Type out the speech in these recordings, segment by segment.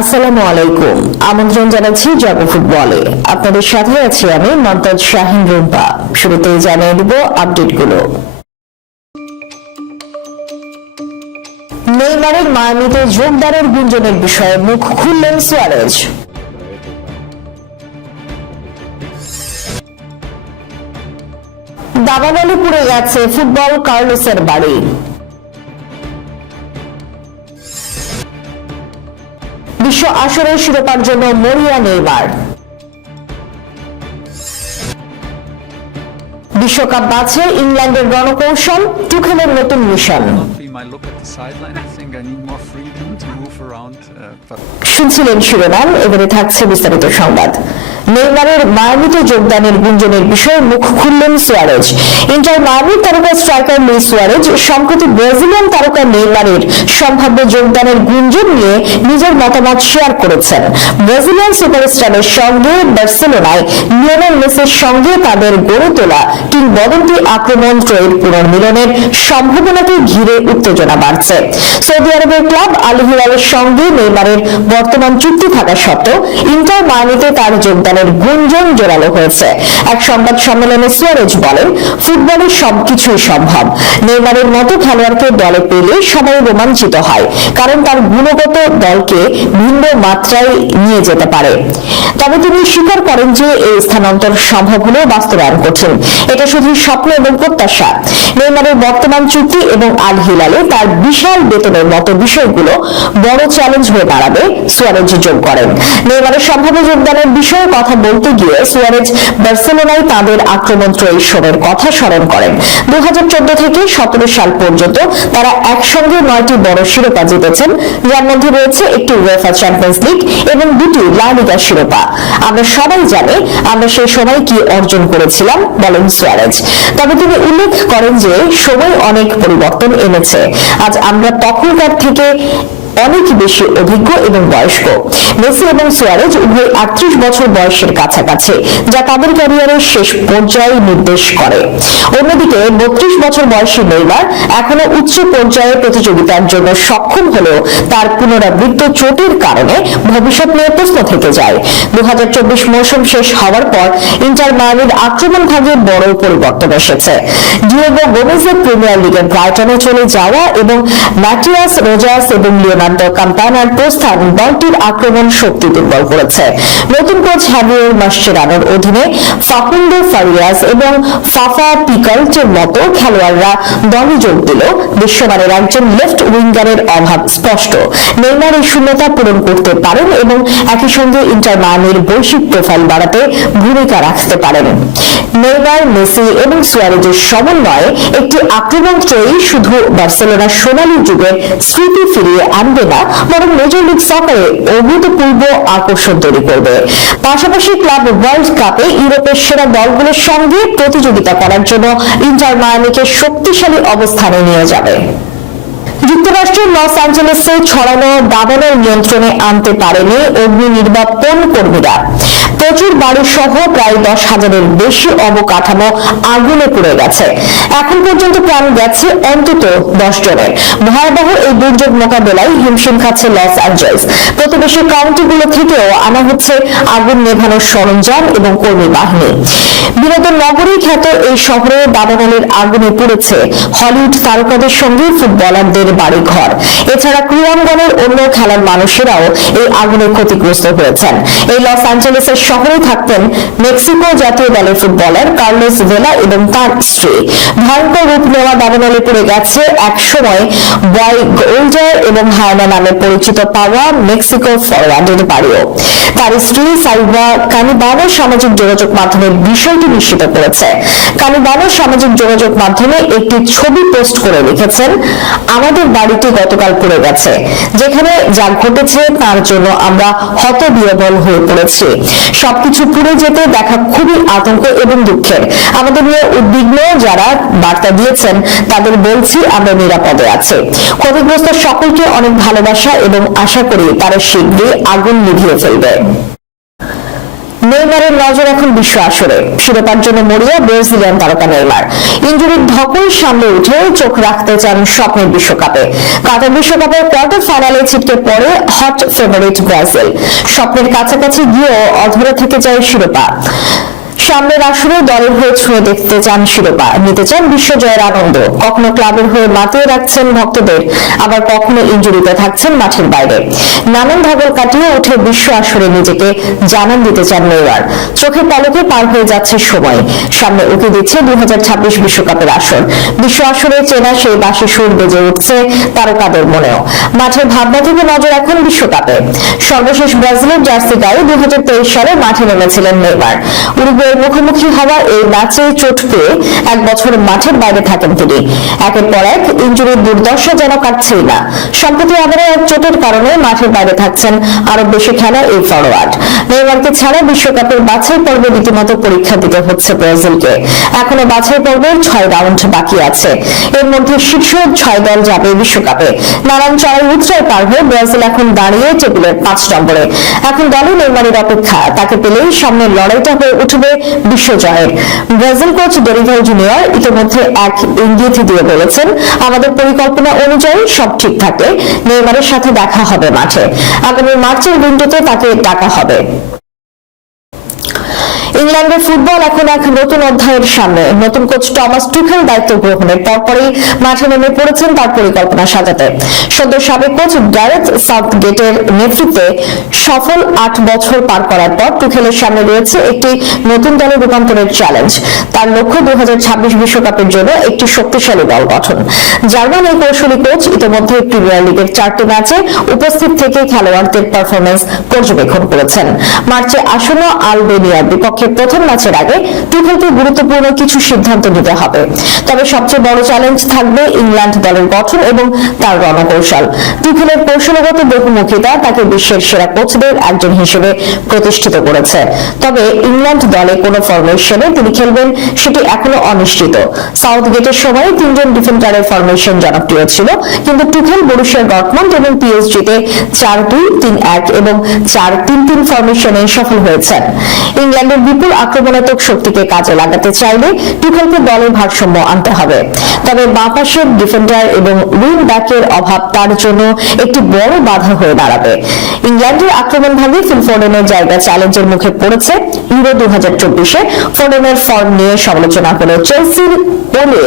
আসসালামু আলাইকুম। আমন্ত্রণ জানাচ্ছি জগ ফুটবলে। আপনাদের সাথে আছি আমি মমতাজ শাহিন রুম্পা। শুরুতেই জানিয়ে দিব আপডেটগুলো। নেইমারের মায়ামিতে যোগদানের গুঞ্জনের বিষয়ে মুখ খুললেন সুয়ারেজ। দাবানলে পুড়ে গেছে ফুটবল কার্লোসের বাড়ি। বিশ্ব আসরের শিরোপার জন্য মরিয়া নেইবার বিশ্বকাপ বাছে ইংল্যান্ডের রণকৌশল টুখেলের নতুন মিশন। Uh, শুনছিলেন শিরোনাম এবারে থাকছে বিস্তারিত সংবাদ। নেইমারের মায়ামিতে যোগদানের গুঞ্জনের বিষয়ে মুখ খুললেন সুয়ারেজ। ইন্টার মায়ামির তারকা স্ট্রাইকার লুই সুয়ারেজ সম্প্রতি ব্রাজিলিয়ান তারকা নেইমারের সম্ভাব্য যোগদানের গুঞ্জন নিয়ে নিজের মতামত শেয়ার করেছেন। ব্রাজিলিয়ান সুপারস্টারের সঙ্গে বার্সেলোনায় লিওনেল মেসির সঙ্গে তাদের গড়ে তোলা কিংবদন্তি আক্রমণ ত্রয়ীর পুনর্মিলনের সম্ভাবনাকে ঘিরে উত্তেজনা বাড়ছে। সৌদি আরবের ক্লাব আল সঙ্গে নেইমারের বর্তমান চুক্তি থাকা সত্ত্বেও ইন্টার মায়ামিতে তার যোগদানের গুঞ্জন জোরালো হয়েছে। এক সংবাদ সম্মেলনে সুয়ারেজ বলেন, ফুটবলে সবকিছুই সম্ভব। নেইমারের মতো খেলোয়াড়কে দলে পেলে সবাই রোমাঞ্চিত হয়, কারণ তার গুণগত দলকে ভিন্ন মাত্রায় নিয়ে যেতে পারে। তবে তিনি স্বীকার করেন যে এই স্থানান্তর সম্ভব হলেও বাস্তবায়ন কঠিন। এটা শুধু স্বপ্ন এবং প্রত্যাশা। নেইমারের বর্তমান চুক্তি এবং আল হিলালে তার বিশাল বেতনের মতো বিষয়গুলো বড় চ্যালেঞ্জ হয়ে দাঁড়াবে সুয়ারেজ যোগ করেন। নেইমারের সম্ভাব্য যোগদানের বিষয়ে কথা বলতে গিয়ে সুয়ারেজ বার্সেলোনায় তাদের আক্রমণ ত্রয়ীশ্বরের কথা স্মরণ করেন। দু থেকে সতেরো সাল পর্যন্ত তারা একসঙ্গে নয়টি বড় শিরোপা জিতেছেন। যার মধ্যে রয়েছে একটি উয়েফা চ্যাম্পিয়ন্স লিগ এবং দুটি লা লিগা শিরোপা। আমরা সবাই জানি আমরা সেই সময় কি অর্জন করেছিলাম, বলেন সুয়ারেজ। তবে তিনি উল্লেখ করেন যে সময় অনেক পরিবর্তন এনেছে। আজ আমরা তখনকার থেকে অনেক বেশি অভিজ্ঞ এবং বয়স্ক। মেসি এবং সুয়ারেজ উভয় আটত্রিশ বছর বয়সের কাছাকাছি, যা তাদের ক্যারিয়ারের শেষ পর্যায়ে নির্দেশ করে। অন্যদিকে বত্রিশ বছর বয়সী নেইমার এখনও উচ্চ পর্যায়ে প্রতিযোগিতার জন্য সক্ষম হলেও তার পুনরাবৃত্ত চোটের কারণে ভবিষ্যৎ নিয়ে প্রশ্ন থেকে যায়। দু হাজার চব্বিশ মৌসুম শেষ হওয়ার পর ইন্টার মায়ামির আক্রমণ ভাগে বড় পরিবর্তন এসেছে। ডিয়েগো গোমেজের প্রিমিয়ার লিগের ব্রাইটনে চলে যাওয়া এবং ম্যাটিয়াস রোজার্স এবং লিওনার্দো কাম্পানার প্রস্থান দলটির আক্রমণ শক্তি দুর্বল করেছে। নতুন কোচ হ্যাভিয়ার মাসচেরানোর অধীনে ফাকুন্দো ফারিয়াস এবং ফাফা পিকাল্টের মতো খেলোয়াড়রা দলে যোগ দিল। বিশ্বমানের একজন লেফট উইঙ্গারের অভাব স্পষ্ট। নেইমার এই শূন্যতা পূরণ করতে পারেন এবং একই সঙ্গে ইন্টার মায়ামির বৈশ্বিক প্রোফাইল বাড়াতে ভূমিকা রাখতে পারেন। নেইমার, মেসি এবং সুয়ারেজের সমন্বয়ে একটি আক্রমণ ত্রয়ী শুধু বার্সেলোনার সোনালী যুগের স্মৃতি ফিরিয়ে আনবে না, বরং মেজর লিগ সকারে অভূতপূর্ব আকর্ষণ তৈরি করবে। পাশাপাশি ক্লাব ওয়ার্ল্ড কাপে ইউরোপের সেরা দলগুলোর সঙ্গে প্রতিযোগিতা করার জন্য ইন্টার মায়ামিকে শক্তিশালী অবস্থানে নিয়ে যাবে। যুক্তরাষ্ট্রের লস অ্যাঞ্জেলেসে ছড়ানো দাবানল নিয়ন্ত্রণে আনতে পারেনি অগ্নি নির্বাপন কর্মীরা। প্রচুর বাড়ি সহ প্রায় দশ হাজারের বেশি অবকাঠামো আগুনে পুড়ে গেছে। এখন পর্যন্ত প্রাণ গেছে অন্তত দশ জনের। ভয়াবহ এই দুর্যোগ মোকাবেলায় হিমশিম খাচ্ছে লস অ্যাঞ্জেলস। প্রতিবেশী কাউন্টিগুলো থেকেও আনা হচ্ছে আগুন নেভানোর সরঞ্জাম এবং কর্মী বাহিনী। বিনোদন নগরী খ্যাত এই শহরে দাবানলের আগুনে পুড়েছে। হলিউড তারকাদের সঙ্গে ফুটবলারদের বাড়ি ঘর। এছাড়া ক্রীড়াঙ্গনের অন্য খেলার মানুষেরাও এই আগুনে ক্ষতিগ্রস্ত হয়েছেন। এই লস অ্যাঞ্জেলেসের শহরে থাকতেন মেক্সিকো জাতীয় দলের ফুটবলার কার্লোস ভেলা এবং তার স্ত্রী। ভয়ঙ্কর রূপ নেওয়া দাবানলে পড়ে গেছে এক সময় বয় গোল্ডার এবং হায়না নামে পরিচিত পাওয়া মেক্সিকো ফরওয়ার্ডের বাড়িও। তার স্ত্রী সাইবা কানিবানো সামাজিক যোগাযোগ মাধ্যমে বিষয়টি নিশ্চিত করেছে। কানিবানো সামাজিক যোগাযোগ মাধ্যমে একটি ছবি পোস্ট করে লিখেছেন, আমাদের বাড়িটি গতকাল পড়ে গেছে। যেখানে যা ঘটেছে তার জন্য আমরা হতবিহবল হয়ে পড়েছি। সবকিছু পুড়ে যেতে দেখা খুবই আতঙ্ক এবং দুঃখের। আমাদের নিয়ে উদ্বিগ্ন যারা বার্তা দিয়েছেন, তাদের বলছি আমরা নিরাপদে আছে। ক্ষতিগ্রস্ত সকলকে অনেক ভালোবাসা এবং আশা করি তারা শীঘ্রই আগুন নিভিয়ে ফেলবে। নেইমারের নজর এখন বিশ্ব আসরে। শিরোপার জন্য মরিয়া, ব্রাজিলিয়ান তারকা নেইমার। ইঞ্জুরির ধকল সামনে উঠে চোখ রাখতে চান স্বপ্নের বিশ্বকাপে। কাতার বিশ্বকাপের কোয়ার্টার ফাইনালে ছিটকে পড়ে হট ফেভারিট ব্রাজিল। স্বপ্নের কাছাকাছি গিয়েও অধরে থেকে যায় শিরোপা। সামনের আসরে দলের হয়ে ছুঁয়ে দেখতে চান শিরোপা। নিতে চান বিশ্বজয়ের আনন্দ। কখনো ক্লাবের হয়ে মাতিয়ে রাখছেন ভক্তদের, আবার কখনো ইঞ্জুরিতে থাকছেন মাঠের বাইরে। নানান ধকল কাটিয়ে উঠে বিশ্ব আসরে নিজেকে জানান দিতে চান নেইমার চোখের পলকে পার হয়ে যাচ্ছে সময়। সামনে উঁকি দিচ্ছে দুই হাজার ছাব্বিশ বিশ্বকাপের আসর। বিশ্ব আসরে চেনা সেই বাসে সুর বেজে উঠছে তারকাদের মনেও। মাঠের ভাবনা থেকে নজর এখন বিশ্বকাপে। সর্বশেষ ব্রাজিলের জার্সি গায়ে দু হাজার তেইশ সালে মাঠে নেমেছিলেন নেইমার। উরুগুয়ের মুখোমুখি হওয়া এই ম্যাচে চোট পেয়ে এক বছর মাঠের বাইরে থাকেন তিনি। একের পর এক ইঞ্জুরির দুর্দশা যেন কাটছেই না। সম্প্রতি আবারও এক চোটের কারণে মাঠের বাইরে থাকছেন আরও বেশি খেলা এই ফরওয়ার্ড নেইমারকে ছাড়া বিশ্বকাপের বাছাই পর্বে রীতিমতো পরীক্ষা দিতে হচ্ছে ব্রাজিলকে। এখনও বাছাই পর্বের ছয় রাউন্ড বাকি আছে। এর মধ্যে শীর্ষ ছয় দল যাবে বিশ্বকাপে। নানান চড়াই উৎরায় পার হয়ে ব্রাজিল এখন দাঁড়িয়ে টেবিলের পাঁচ নম্বরে। এখন দলে নেইমারের অপেক্ষা। তাকে পেলেই সামনে লড়াইটা হয়ে উঠবে বিশ্বজয়ের ব্রাজিল কোচ ডেরিভাল জুনিয়র ইতিমধ্যে এক ইঙ্গিত দিয়ে বলেছেন, আমাদের পরিকল্পনা অনুযায়ী সব ঠিক থাকে। নেইমারের সাথে দেখা হবে মাঠে। আগামী মার্চের উইন্ডোতে তাকে ডাকা হবে। ইংল্যান্ডের ফুটবল এখন এক নতুন অধ্যায়ের সামনে। নতুন কোচ টমাস টুখেল দায়িত্ব গ্রহণের পরপরই মাঠে নেমে পড়েছেন তার পরিকল্পনা সাজাতে। সদ্য সাবেক কোচ গ্যারেথ সাউথগেটের নেতৃত্বে সফল আট বছর পার করার পর টুখেলের সামনে রয়েছে একটি নতুন দলে রূপান্তরের চ্যালেঞ্জ তার লক্ষ্য দু বিশ্বকাপের জন্য একটি শক্তিশালী দল গঠন। জার্মান এই কৌশলী কোচ ইতিমধ্যে প্রিমিয়ার লিগের চারটি ম্যাচে উপস্থিত থেকে খেলোয়াড়দের পারফরমেন্স পর্যবেক্ষণ করেছেন। মার্চে আসন্ন আলবেনিয়ার বিপক্ষে প্রথম ম্যাচের আগে টুকেলকে গুরুত্বপূর্ণ কিছু সিদ্ধান্ত নিতে হবে। তবে সবচেয়ে বড় চ্যালেঞ্জ থাকবে ইংল্যান্ড দলের গঠন এবং তার রণকৌশল। টুকেলের কৌশলগত বহুমুখিতা তাকে বিশ্বের সেরা কোচদের একজন হিসেবে প্রতিষ্ঠিত করেছে। তবে ইংল্যান্ড দলে কোন ফরমেশনে তিনি খেলবেন সেটি এখনও অনিশ্চিত। সাউথ গেটের সময় তিনজন ডিফেন্ডারের ফরমেশন জনপ্রিয় ছিল, কিন্তু টুকেল বরুশিয়া ডটমন্ড এবং পিএসজিতে চার দুই, তিন এক এবং চার তিন তিন ফরমেশনে সফল হয়েছেন। ইংল্যান্ডের বিপুল আক্রমণাত্মক শক্তিকে কাজে লাগাতে চাইলে টুকেলকে দলের ভারসাম্য আনতে হবে। তবে বাঁ পাশের ডিফেন্ডার এবং উইং ব্যাকের অভাব তার জন্য একটি বড় বাধা হয়ে দাঁড়াবে। ইংল্যান্ডের আক্রমণ ভাগে ফিল ফোর্ডেনের জায়গা চ্যালেঞ্জের মুখে পড়েছে ইউরো দু হাজার চব্বিশে। ফোর্ডেনের ফর্ম নিয়ে সমালোচনা হলো চেলসির বলে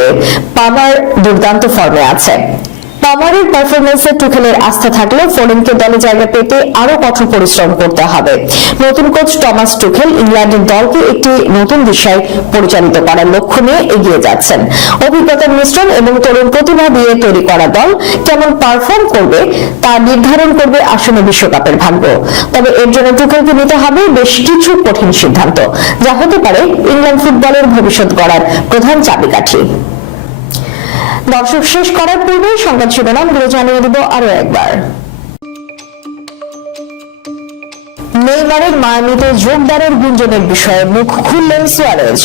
পাবার দুর্দান্ত ফর্মে আছে। পামারের পারফরমেন্সে টুখেলের আস্থা থাকলেও ফোরেনকে দলে জায়গা পেতে আরও কঠোর পরিশ্রম করতে হবে। নতুন কোচ টমাস টুখেল ইংল্যান্ডের দলকে একটি নতুন দিশায় পরিচালিত করার লক্ষ্য নিয়ে এগিয়ে যাচ্ছেন। অভিজ্ঞতার মিশ্রণ এবং তরুণ প্রতিভা দিয়ে তৈরি করা দল কেমন পারফর্ম করবে তা নির্ধারণ করবে আসন্ন বিশ্বকাপের ভাগ্য। তবে এর জন্য টুকেলকে নিতে হবে বেশ কিছু কঠিন সিদ্ধান্ত, যা হতে পারে ইংল্যান্ড ফুটবলের ভবিষ্যৎ গড়ার প্রধান চাবিকাঠি। দর্শক শেষ করার পূর্বে সংবাদ শিরোনামগুলো জানিয়ে দিব আরও একবার। নেইমারের মায়ামিতে যোগদানের গুঞ্জনের বিষয়ে মুখ খুললেন সুয়ারেজ।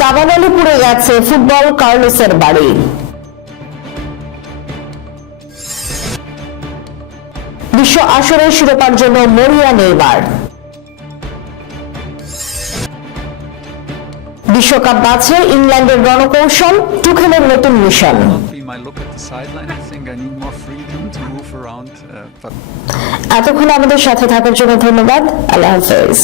দাবানলে পুড়ে গেছে ফুটবল কার্লোসের বাড়ি। বিশ্ব আসরের শিরোপার জন্য মরিয়া নেইমার। বিশ্বকাপ আছে ইংল্যান্ডের রণকৌশল, টুখেলের নতুন মিশন। এতক্ষণ আমাদের সাথে থাকার জন্য ধন্যবাদ। আল্লাহ হাফেজ।